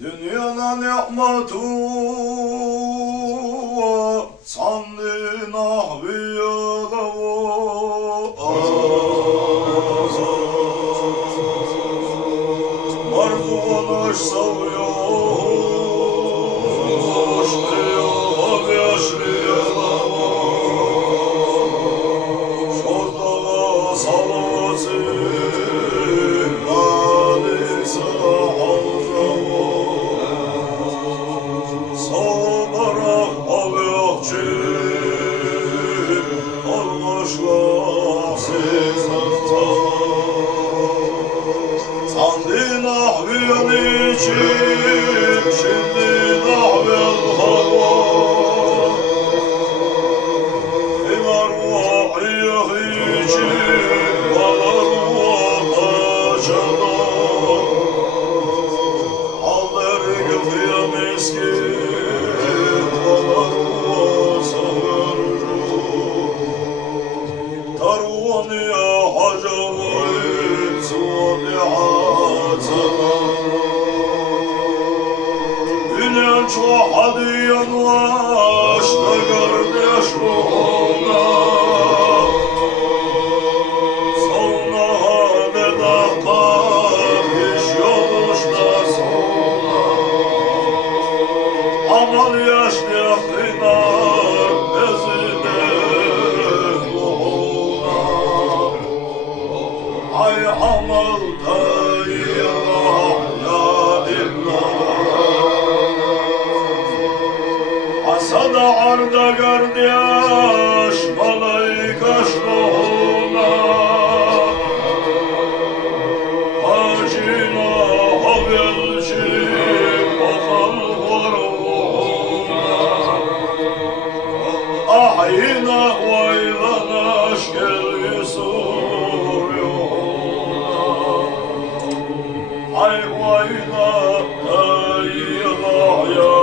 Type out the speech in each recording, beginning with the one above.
Dünyana ni'matu sandı nahviyalavu Marzuvanuş savuyor Ştriyo vyaşliyalavu Şordala salavası Alisa havzavu Sobarak avyakçı Almışlar sizata Sandı nahviyen için Şimdi nahviyen hava İmar vahiyek için Valar vahacada Alder gıfıya miskin Hadiyan vaşta kardeş ruhuna Savna hadeda kardeş yoluşta sonra Amal yaşlı kınar bezine ruhuna Ay amal tayyah ya illah Asada arda kardeş balay kaşlohuna Hacina havelci bakal varuhuna Ahina vaylanaş gel Yusur yuhuna Ay vayla tayyah ya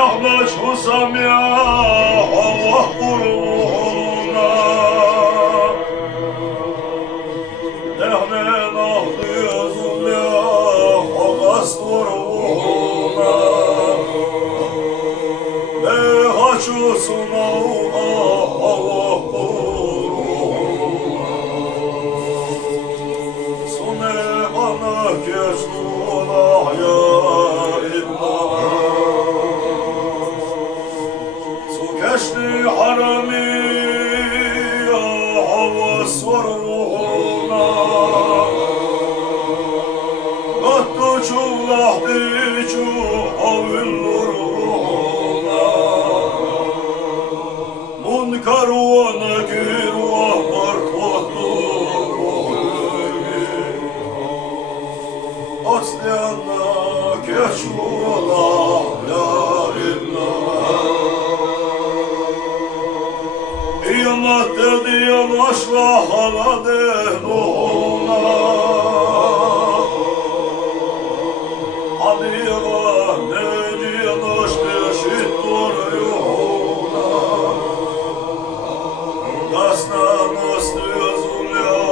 Yahnaş husam ya Allah ruhuna Nehnen ahlıyazım ya Ağast ruhuna Mehaç olsun Allah ruhuna Sune bana geçnuna ya illah Geçti harami ya havas var ruhuna Gattu çullahdi çu avil ruhuna Munkar ve nekir ve barkvatlu ruhuni Asliyanna keşvullah la illallah Yallah dedi yanaşla hala de ruhuna Hadi yala neci yanaştı şittur yuhuna Nasna naslı yazul ya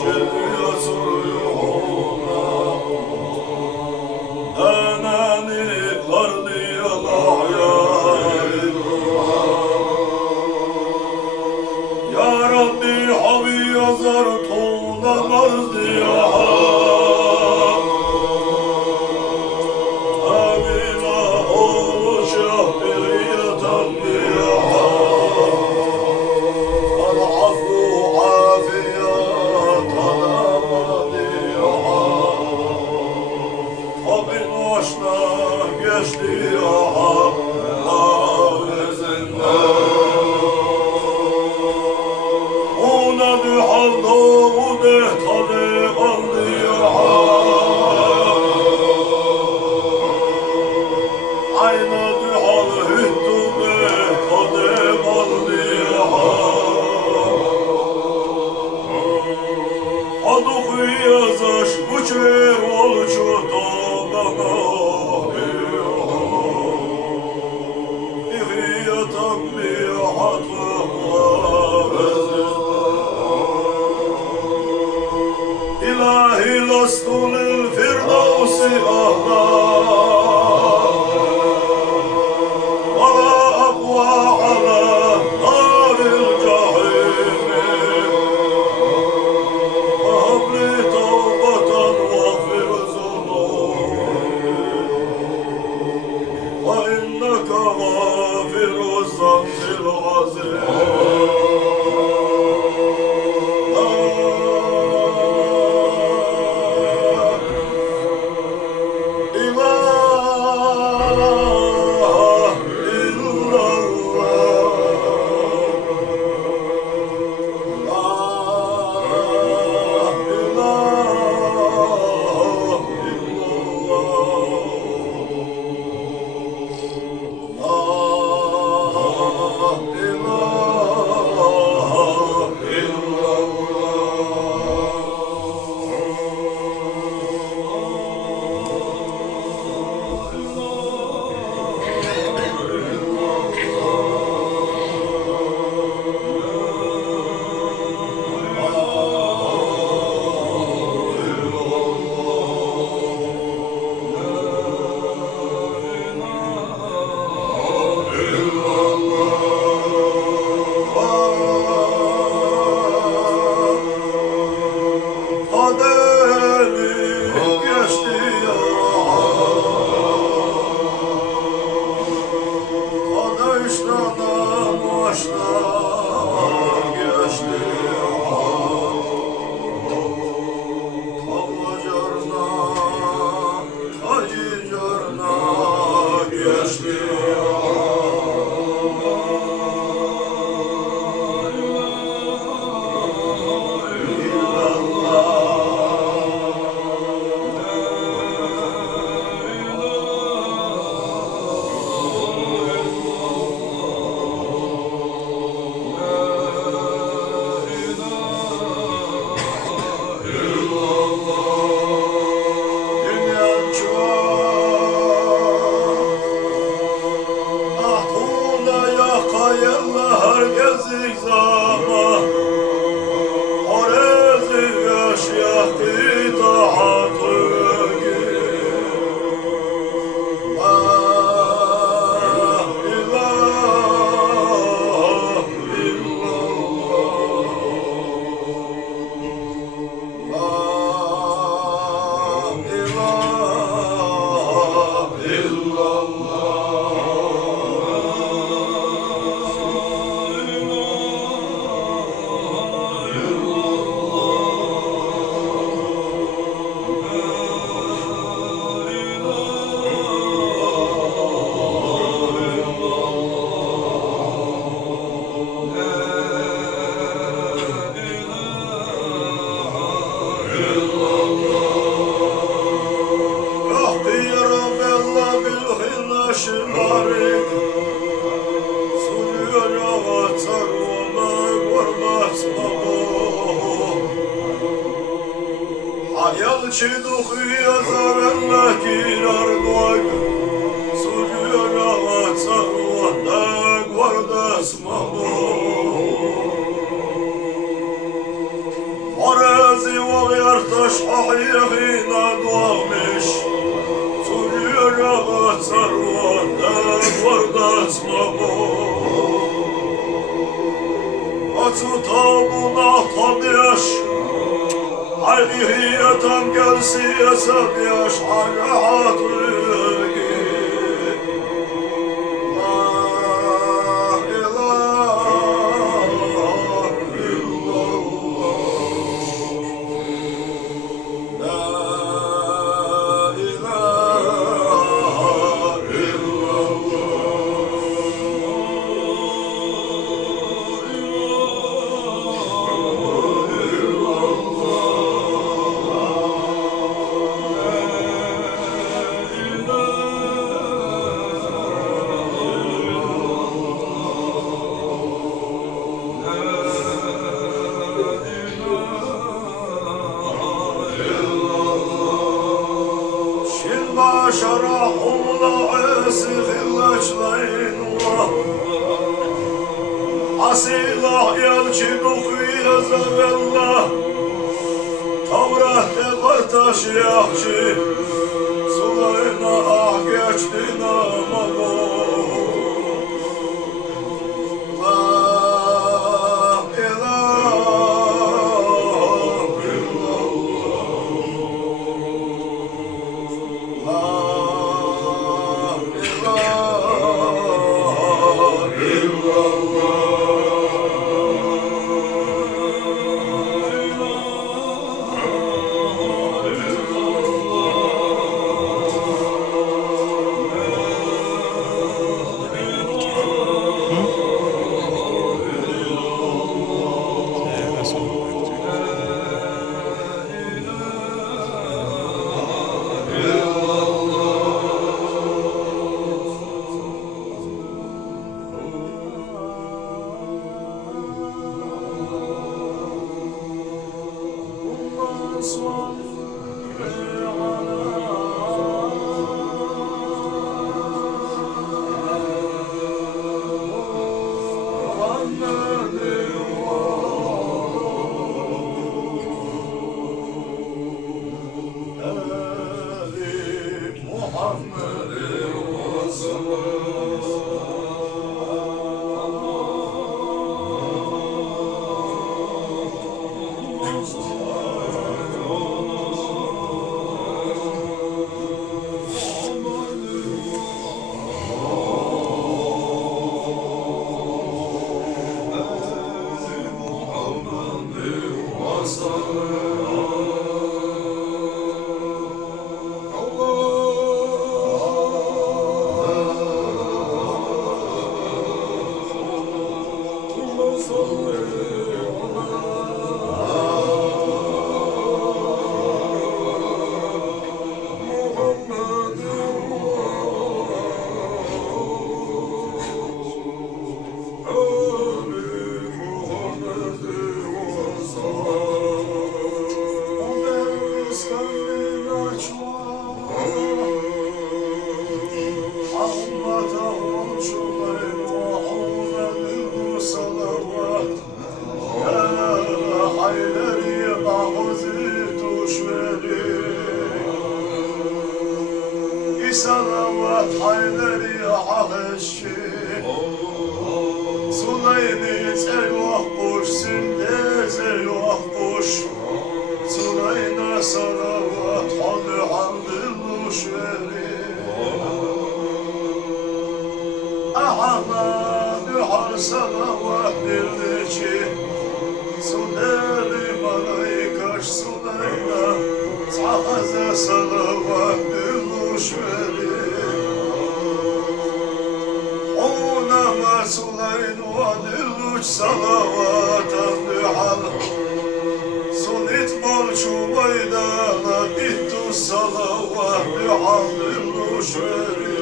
Celli yazul yuhuna Enani kardi yallah ya Ya Rabbi havi yazar tuğdan arziya Amina oğlu şahbiriyeten biha Al-afu afiyat alamadiha Abin aşna geçti ya Yazış uçur olçu doğana Salavat hayleri ağaçı Sulayni zervah kuş Sinde zervah kuş Sulayna salavat Halı handılmış veri Ahmad har salavat dirdici Sulayni malaikaş Sulayna Sahaza salavat dirdici veri Sulayn vadilluç salavat al Sunit borçu baydana ittu salavat aldilluç veri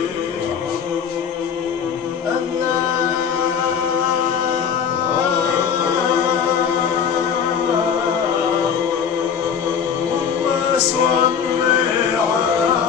Allahümme salli ala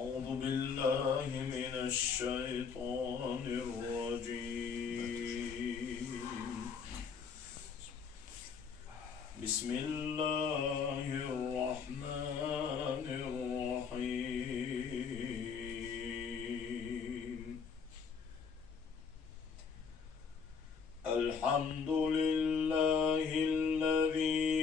أعوذ بالله من الشيطان الرجيم بسم الله الرحمن الرحيم الحمد لله الذي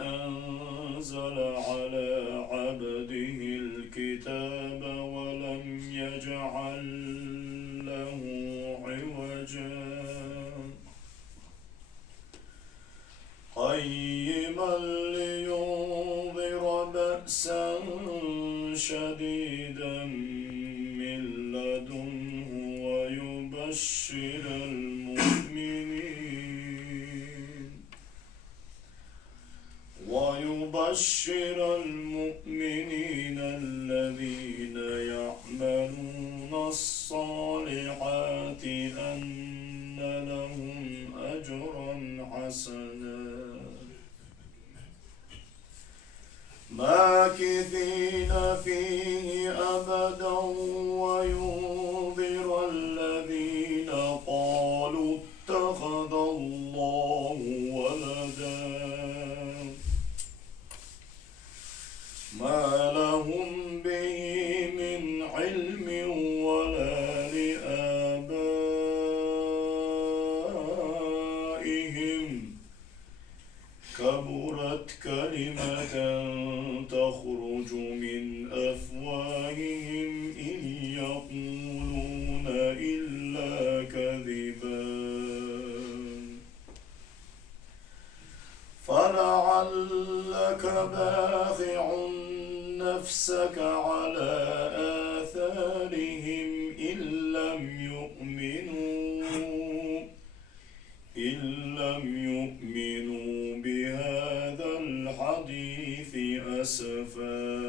أنزل على عبده الكتاب ولم يجعل له عوجا قيما لينذر بأسا شديدا من لدنه ويبشر المؤمنين الذين يعملون الصالحات أن لهم أجرا حسنا ماكثين فيه أبدا وينذر الذين قالوا اتخذ الله ولدا ما لهم به من علم ولا لآبائهم كبرت كلمة تخرج من أفواههم إن يقولون إلا كذبا فلعلك باخع نفسك على آثارهم إن لم يؤمنوا بهذا الحديث أسفا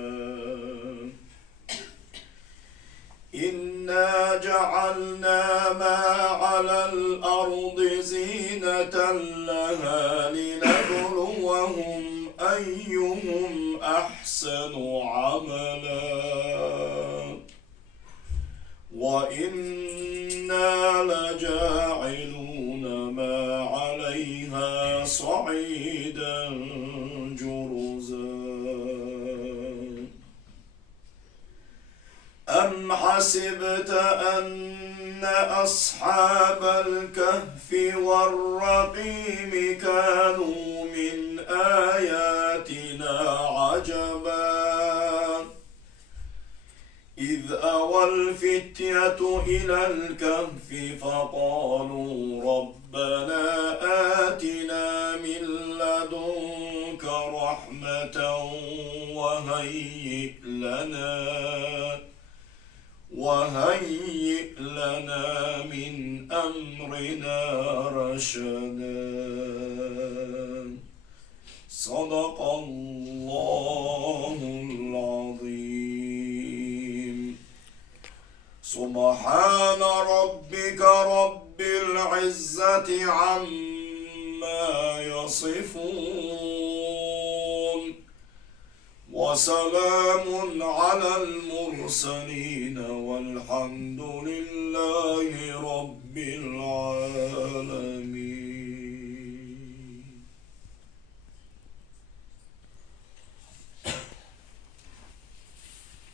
إنا جعلنا ما على الأرض زينة لها لنبلوهم أيهم أحسن عملا وإنا لجاعلون ما عليها صعيدا جرزا أم حسبت أن أصحاب الكهف والرقيم كانوا من آياتنا عجبا إذ أوى الفتية إلى الكهف فقالوا ربنا آتنا من لدنك رحمة وهيئ لنا من أمرنا رشدا صدق الله العظيم سبحان ربك رب العزة عما يصفون وسلام على المرسلين والحمد لله